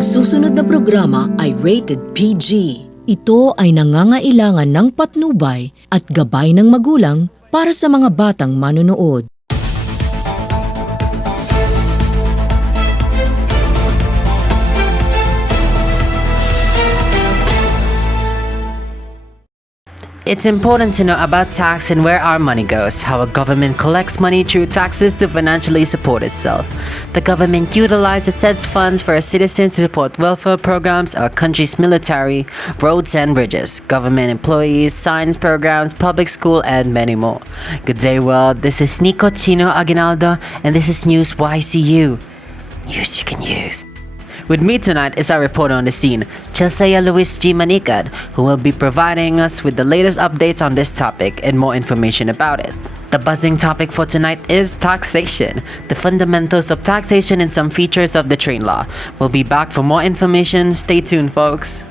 Ang susunod na programa ay rated PG. Ito ay nangangailangan ng patnubay at gabay ng magulang para sa mga batang manonood. It's important to know about tax and where our money goes, how a government collects money through taxes to financially support itself. The government utilizes its funds for our citizens to support welfare programs, our country's military, roads and bridges, government employees, science programs, public school, and many more. Good day, world. This is Nico Chino Aguinaldo, and this is News YCU. News you can use. With me tonight is our reporter on the scene, Chelsea Luis G. Manicad, who will be providing us with the latest updates on this topic and more information about it. The buzzing topic for tonight is taxation, the fundamentals of taxation and some features of the train law. We'll be back for more information. Stay tuned, folks.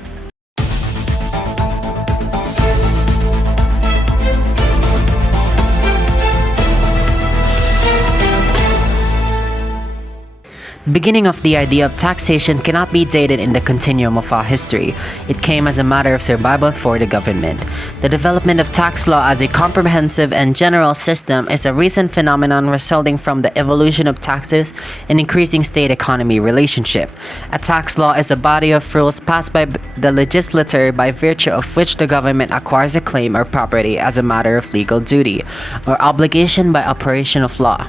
The beginning of the idea of taxation cannot be dated in the continuum of our history. It came as a matter of survival for the government. The development of tax law as a comprehensive and general system is a recent phenomenon resulting from the evolution of taxes and increasing state-economy relationship. A tax law is a body of rules passed by the legislature by virtue of which the government acquires a claim or property as a matter of legal duty or obligation by operation of law.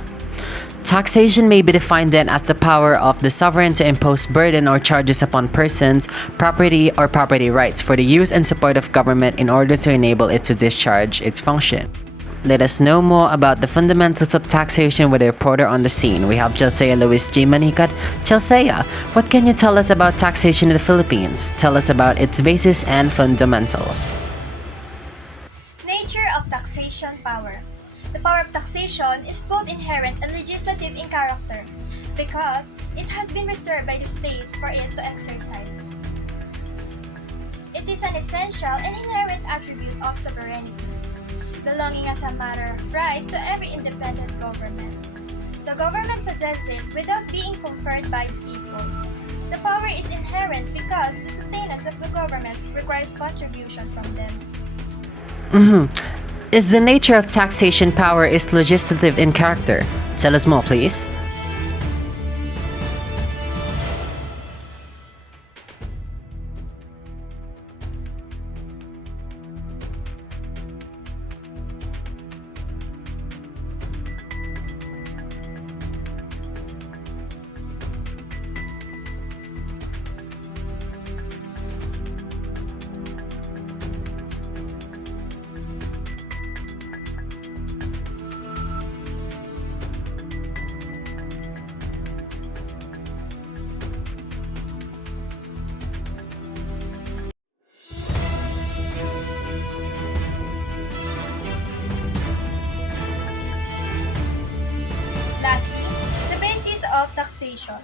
Taxation may be defined then as the power of the sovereign to impose burden or charges upon persons, property, or property rights for the use and support of government in order to enable it to discharge its function. Let us know more about the fundamentals of taxation with a reporter on the scene. We have Chelsea Luis G. Manicad. Chelsea, what can you tell us about taxation in the Philippines? Tell us about its basis and fundamentals. Nature of taxation power. The power of taxation is both inherent and legislative in character because it has been reserved by the states for it to exercise. It is an essential and inherent attribute of sovereignty, belonging as a matter of right to every independent government. The government possesses it without being conferred by the people. The power is inherent because the sustenance of the governments requires contribution from them. Is the nature of taxation power is legislative in character? Tell us more, please. Lastly, the basis of taxation.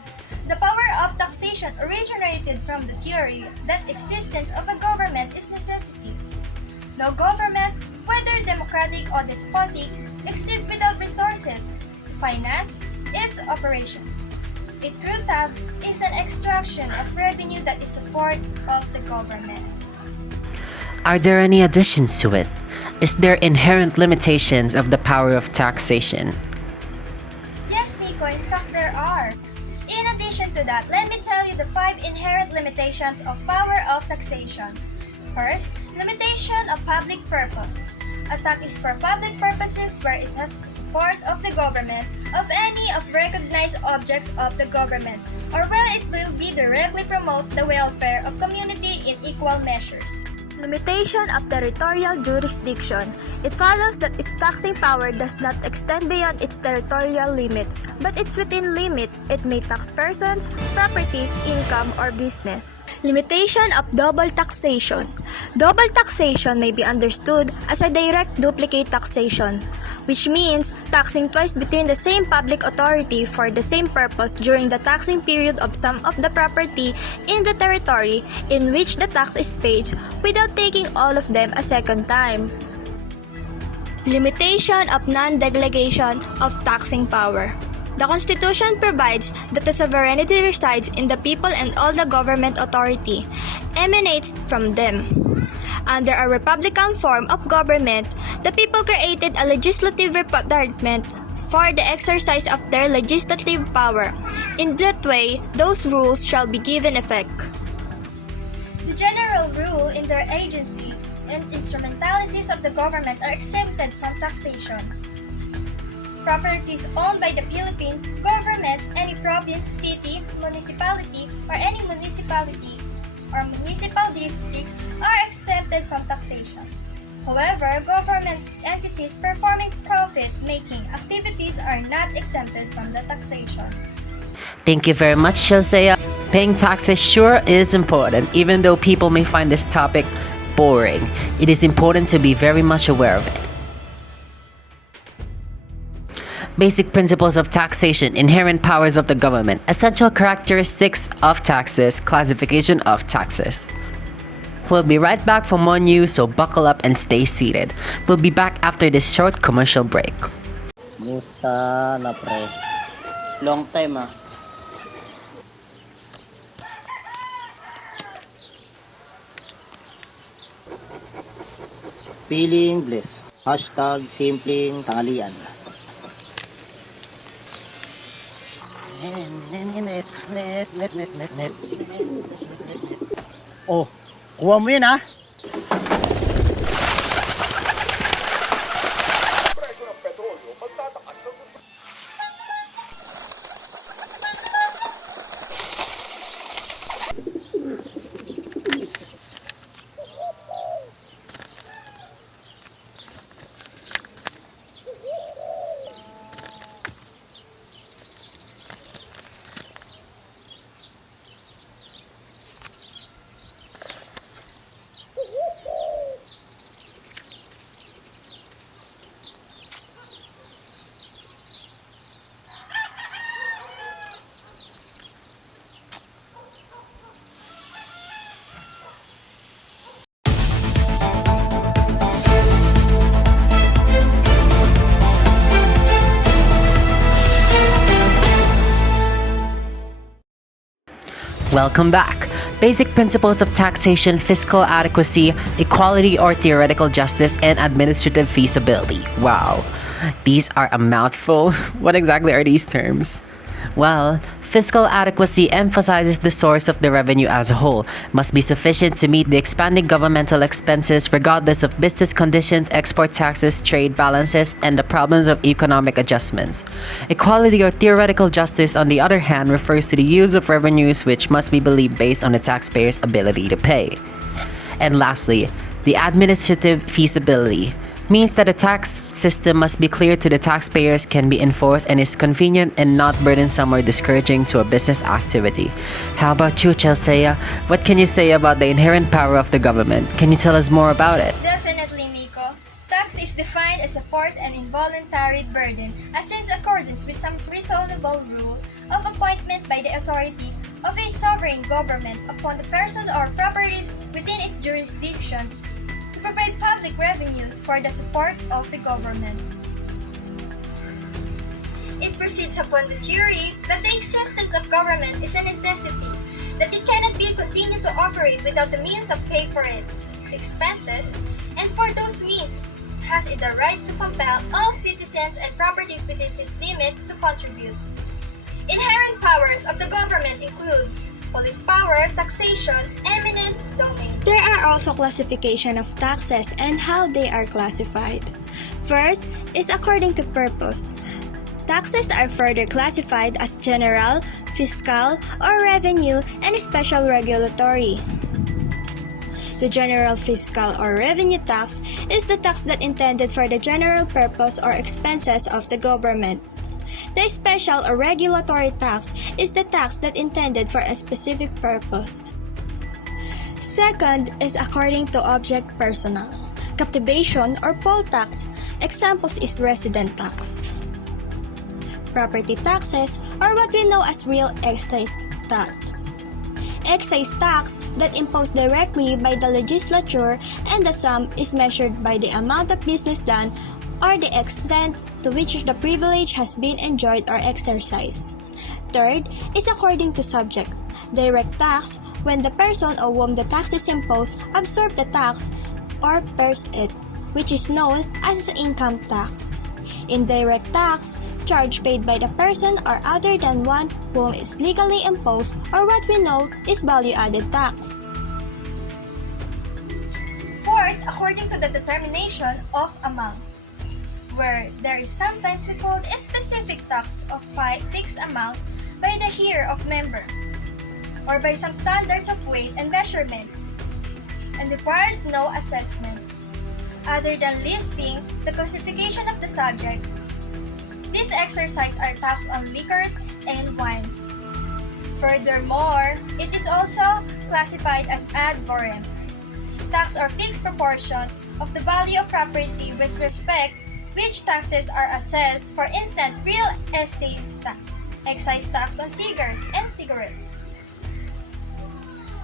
The power of taxation originated from the theory that existence of a government is necessity. No government, whether democratic or despotic, exists without resources to finance its operations. A true tax is an extraction of revenue that is support of the government. Are there any additions to it? Is there inherent limitations of the power of taxation? Yes, Nico, in fact there are. In addition to that, let me tell you the 5 inherent limitations of power of taxation. First, limitation of public purpose. A tax is for public purposes where it has support of the government of any of recognized objects of the government or where it will be directly promote the welfare of community in equal measures. Limitation of territorial jurisdiction. It follows that its taxing power does not extend beyond its territorial limits, but it's within limit. It may tax persons, property, income, or business. Limitation of double taxation. Double taxation may be understood as a direct duplicate taxation, which means taxing twice between the same public authority for the same purpose during the taxing period of some of the property in the territory in which the tax is paid without taking all of them a second time. Limitation of non-delegation of taxing power. The Constitution provides that the sovereignty resides in the people and all the government authority emanates from them. Under a republican form of government, the people created a legislative department for the exercise of their legislative power. In that way, those rules shall be given effect. The general rule in their agency and instrumentalities of the government are exempted from taxation. Properties owned by the Philippines government, any province, city, municipality, or any municipality or municipal districts are exempted from taxation. However, government entities performing profit-making activities are not exempted from the taxation. Thank you very much, Chelsea. Paying taxes sure is important, even though people may find this topic boring. It is important to be very much aware of it. Basic principles of taxation, inherent powers of the government, essential characteristics of taxes, classification of taxes. We'll be right back for more news, so buckle up and stay seated. We'll be back after this short commercial break. Musta na pre? Long time ah. Feeling blessed. Hashtag simpleng tanghalian. Net. Oh, kuha mo yun ah. Welcome back. Basic principles of taxation, fiscal adequacy, equality or theoretical justice, and administrative feasibility. Wow, these are a mouthful. What exactly are these terms? Well, fiscal adequacy emphasizes the source of the revenue as a whole must be sufficient to meet the expanding governmental expenses regardless of business conditions, export taxes, trade balances, and the problems of economic adjustments. Equality or theoretical justice, on the other hand, refers to the use of revenues which must be believed based on the taxpayer's ability to pay. And lastly, the administrative feasibility means that the tax system must be clear to the taxpayers, can be enforced, and is convenient and not burdensome or discouraging to a business activity. How about you, Chelsea? What can you say about the inherent power of the government? Can you tell us more about it? Definitely, Nico. Tax is defined as a forced and involuntary burden, as in accordance with some reasonable rule of appointment by the authority of a sovereign government upon the person or properties within its jurisdictions to provide public revenues for the support of the government. It proceeds upon the theory that the existence of government is a necessity, that it cannot be continued to operate without the means of pay for its expenses, and for those means has it the right to compel all citizens and properties within its limit to contribute. Inherent powers of the government includes police power, taxation, eminent domain. There are also classification of taxes and how they are classified. First is according to purpose. Taxes are further classified as general, fiscal, or revenue, and special regulatory. The general fiscal or revenue tax is the tax that intended for the general purpose or expenses of the government. The special or regulatory tax is the tax that intended for a specific purpose. Second is according to object personal. Captivation or poll tax, examples is resident tax. Property taxes or what we know as real estate tax. Excise tax that imposed directly by the legislature, and the sum is measured by the amount of business done or the extent to which the privilege has been enjoyed or exercised. Third is according to subject. Direct tax, when the person on whom the tax is imposed absorbs the tax or pays it, which is known as income tax. Indirect tax, charge paid by the person or other than one whom is legally imposed, or what we know is value-added tax. Fourth, according to the determination of amount, where there is sometimes withheld a specific tax of fixed amount by the heir of member, or by some standards of weight and measurement, and requires no assessment, other than listing the classification of the subjects. These exercises are taxed on liquors and wines. Furthermore, it is also classified as ad valorem, tax or fixed proportion of the value of property with respect which taxes are assessed, for instance, real estate tax, excise tax on cigars and cigarettes.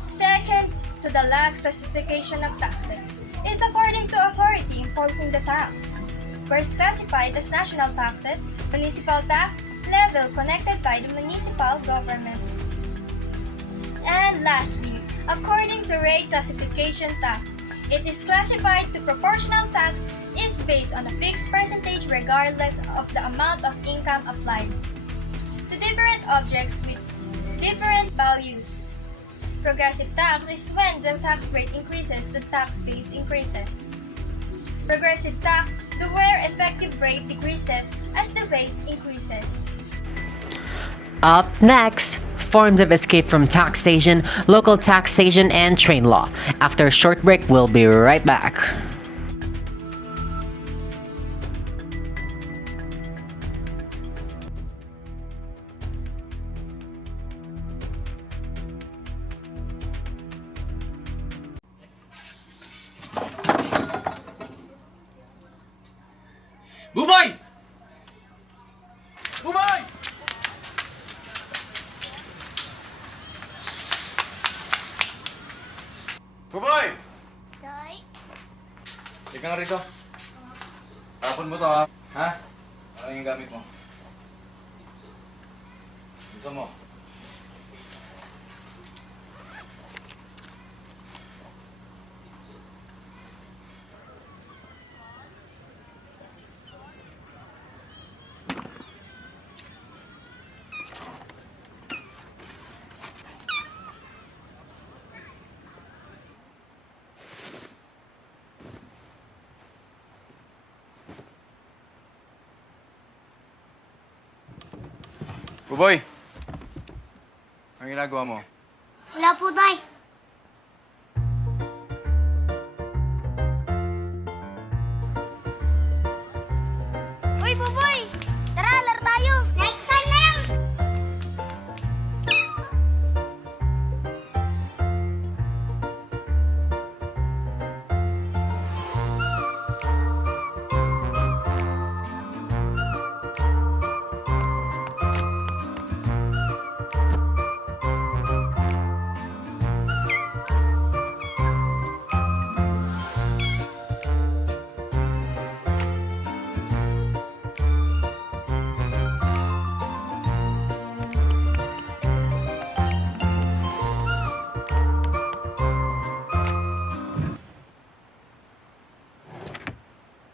Second to the last classification of taxes is according to authority imposing the tax, where it's classified as national taxes, municipal tax, level connected by the municipal government. And lastly, according to rate classification tax, it is classified to proportional tax is based on a fixed percentage regardless of the amount of income applied to different objects with different values. Progressive tax is when the tax rate increases, the tax base increases. Progressive tax to where effective rate decreases as the base increases. Up next, forms of escape from taxation, local taxation, and train law. After a short break, we'll be right back. Bubay! Bubay! Bubay! Tay? Teka nga rito. Tapon mo to ha. Ha? Ano yung gamit mo? Gusto mo? Buboy! Ang ginagawa mo? Wala po, Tay. Uy, Buboy! Tara, laro tayo! Next time na lang!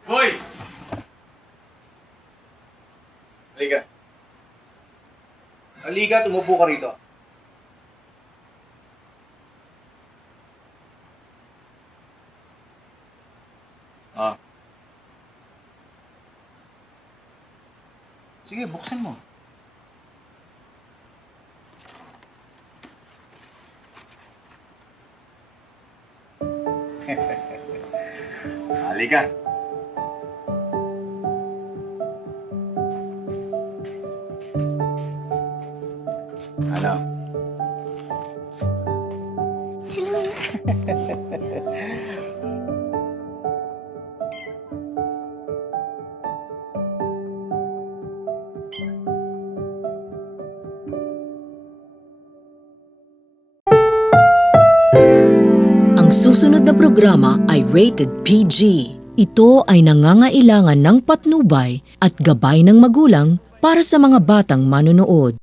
Boy! Halika. Halika, tumupo ka rito. Ah. Sige, buksan mo. Halika. Ano? Sila Ang susunod na programa ay rated PG. Ito ay nangangailangan ng patnubay at gabay ng magulang para sa mga batang manonood.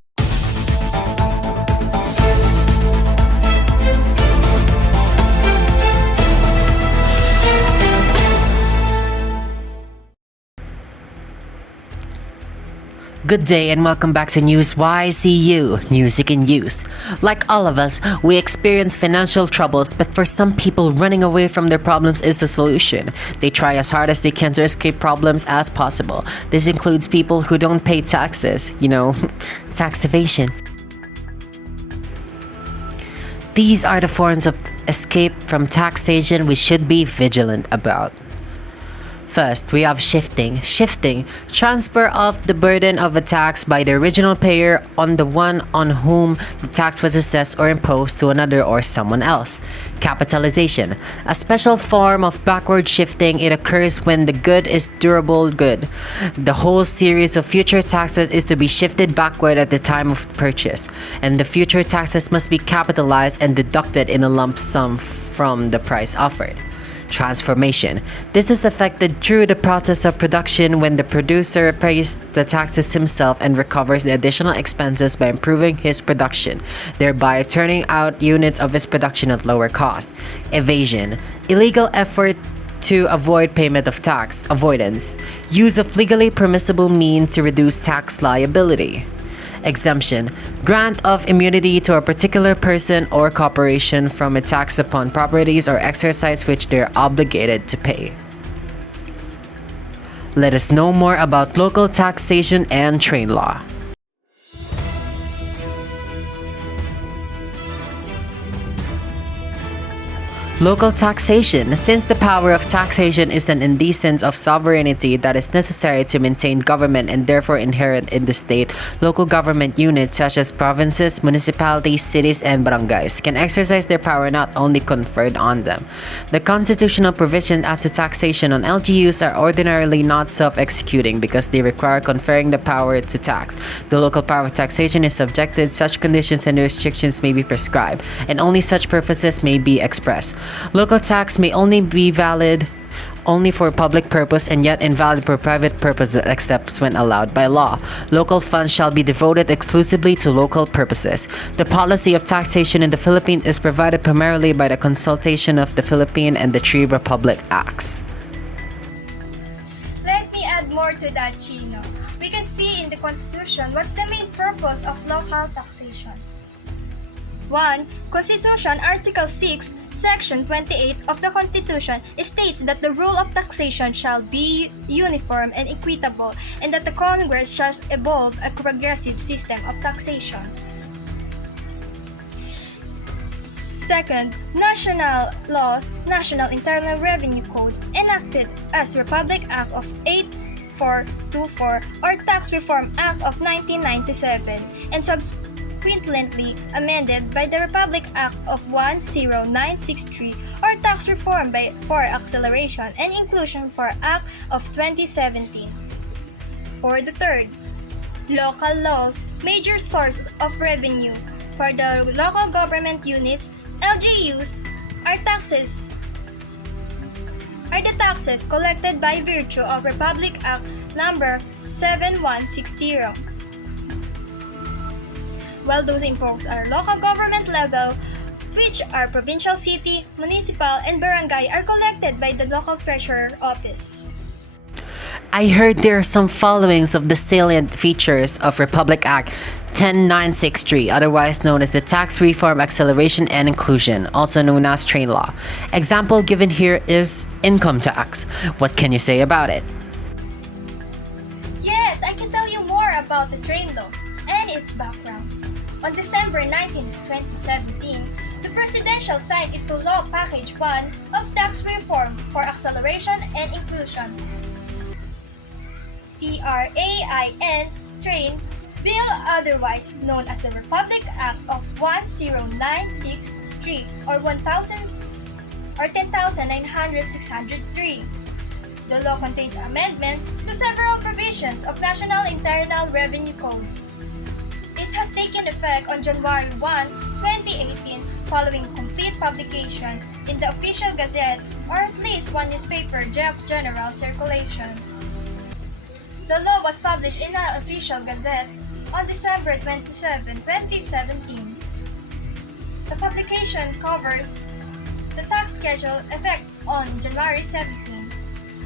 Good day and welcome back to News YCU, News You Can Use. Like all of us, we experience financial troubles, but for some people, running away from their problems is the solution. They try as hard as they can to escape problems as possible. This includes people who don't pay taxes, tax evasion. These are the forms of escape from taxation we should be vigilant about. First, we have shifting. Shifting, transfer of the burden of a tax by the original payer on the one on whom the tax was assessed or imposed to another or someone else. Capitalization, a special form of backward shifting. It occurs when the good is durable good. The whole series of future taxes is to be shifted backward at the time of purchase, and the future taxes must be capitalized and deducted in a lump sum from the price offered. Transformation. This is effected through the process of production when the producer pays the taxes himself and recovers the additional expenses by improving his production, thereby turning out units of his production at lower cost. Evasion. Illegal effort to avoid payment of tax. Avoidance. Use of legally permissible means to reduce tax liability. Exemption, grant of immunity to a particular person or corporation from a tax upon properties or exercise which they are obligated to pay. Let us know more about local taxation and train law. Local taxation. Since the power of taxation is an indecence of sovereignty that is necessary to maintain government and therefore inherent in the state, local government units such as provinces, municipalities, cities, and barangays can exercise their power not only conferred on them. The constitutional provisions as to taxation on LGUs are ordinarily not self-executing because they require conferring the power to tax. The local power of taxation is subjected, such conditions and restrictions may be prescribed, and only such purposes may be expressed. Local tax may only be valid only for public purpose and yet invalid for private purposes except when allowed by law. Local funds shall be devoted exclusively to local purposes. The policy of taxation in the Philippines is provided primarily by the consultation of the Philippine and the Three Republic Acts. Let me add more to that, Chino. We can see in the Constitution what's the main purpose of local taxation. 1. Constitution Article 6, Section 28 of the Constitution states that the rule of taxation shall be uniform and equitable and that the Congress shall evolve a progressive system of taxation. Second, national laws, National Internal Revenue Code, enacted as Republic Act of 8424 or Tax Reform Act of 1997 and subsequently amended by the Republic Act of 10963 or Tax Reform for Acceleration and Inclusion for Act of 2017. For the third, local laws, major sources of revenue for the local government units, LGUs, are the taxes collected by virtue of Republic Act number 7160. While those imposed are local government level, which are provincial, city, municipal, and barangay, are collected by the local treasurer office. I heard there are some followings of the salient features of Republic Act 10963, otherwise known as the Tax Reform Acceleration and Inclusion, also known as train law. Example given here is income tax. What can you say about it? Yes, I can tell you more about the train law and its background. On December 19, 2017, the Presidential signed into Law Package 1 of Tax Reform for Acceleration and Inclusion. TRAIN, TRAIN, Bill otherwise known as the Republic Act of 10963 or 10,903. The law contains amendments to several provisions of National Internal Revenue Code. It has taken effect on January 1, 2018 following complete publication in the Official Gazette or at least one newspaper of general circulation. The law was published in an official gazette on December 27, 2017. The publication covers the tax schedule effect on January 17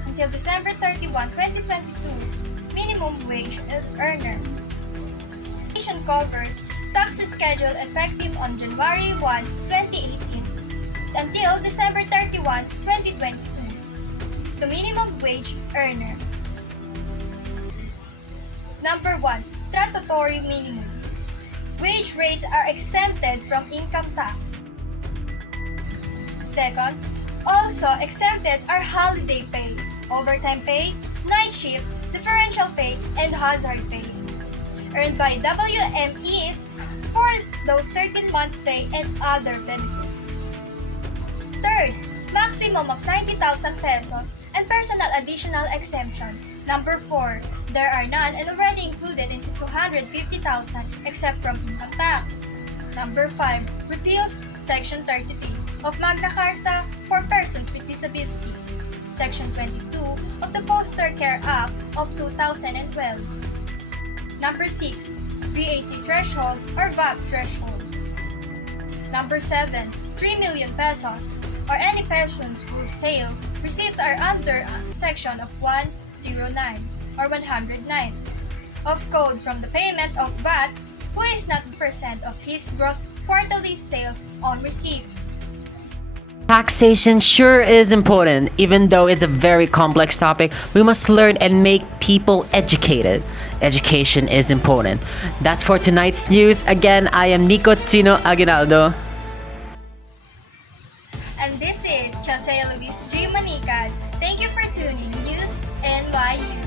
until December 31, 2022, minimum wage earner. The publication covers tax schedule effective on January 1, 2018 until December 31, 2022, to minimum wage earner. Number 1. Statutory minimum. Wage rates are exempted from income tax. Second, also exempted are holiday pay, overtime pay, night shift, differential pay, and hazard pay, earned by WMEs for those 13 months pay and other benefits. Third, maximum of 90,000 pesos and personal additional exemptions. Number 4, there are none and already included into 250,000 except from income tax. Number 5, repeals Section 33 of Magna Carta for persons with disability, Section 22 of the Foster Care Act of 2012. Number 6, VAT threshold or VAT threshold. Number 7, 3 million pesos or any persons whose sales receipts are under section of 109 or 109 of Code from the payment of VAT who is not % of his gross quarterly sales on receipts. Taxation sure is important. Even though it's a very complex topic, we must learn and make people educated. Education is important. That's for tonight's news. Again, I am Nico Chino Aguinaldo. And this is Chasea Luis G. Manicad. Thank you for tuning News NYU.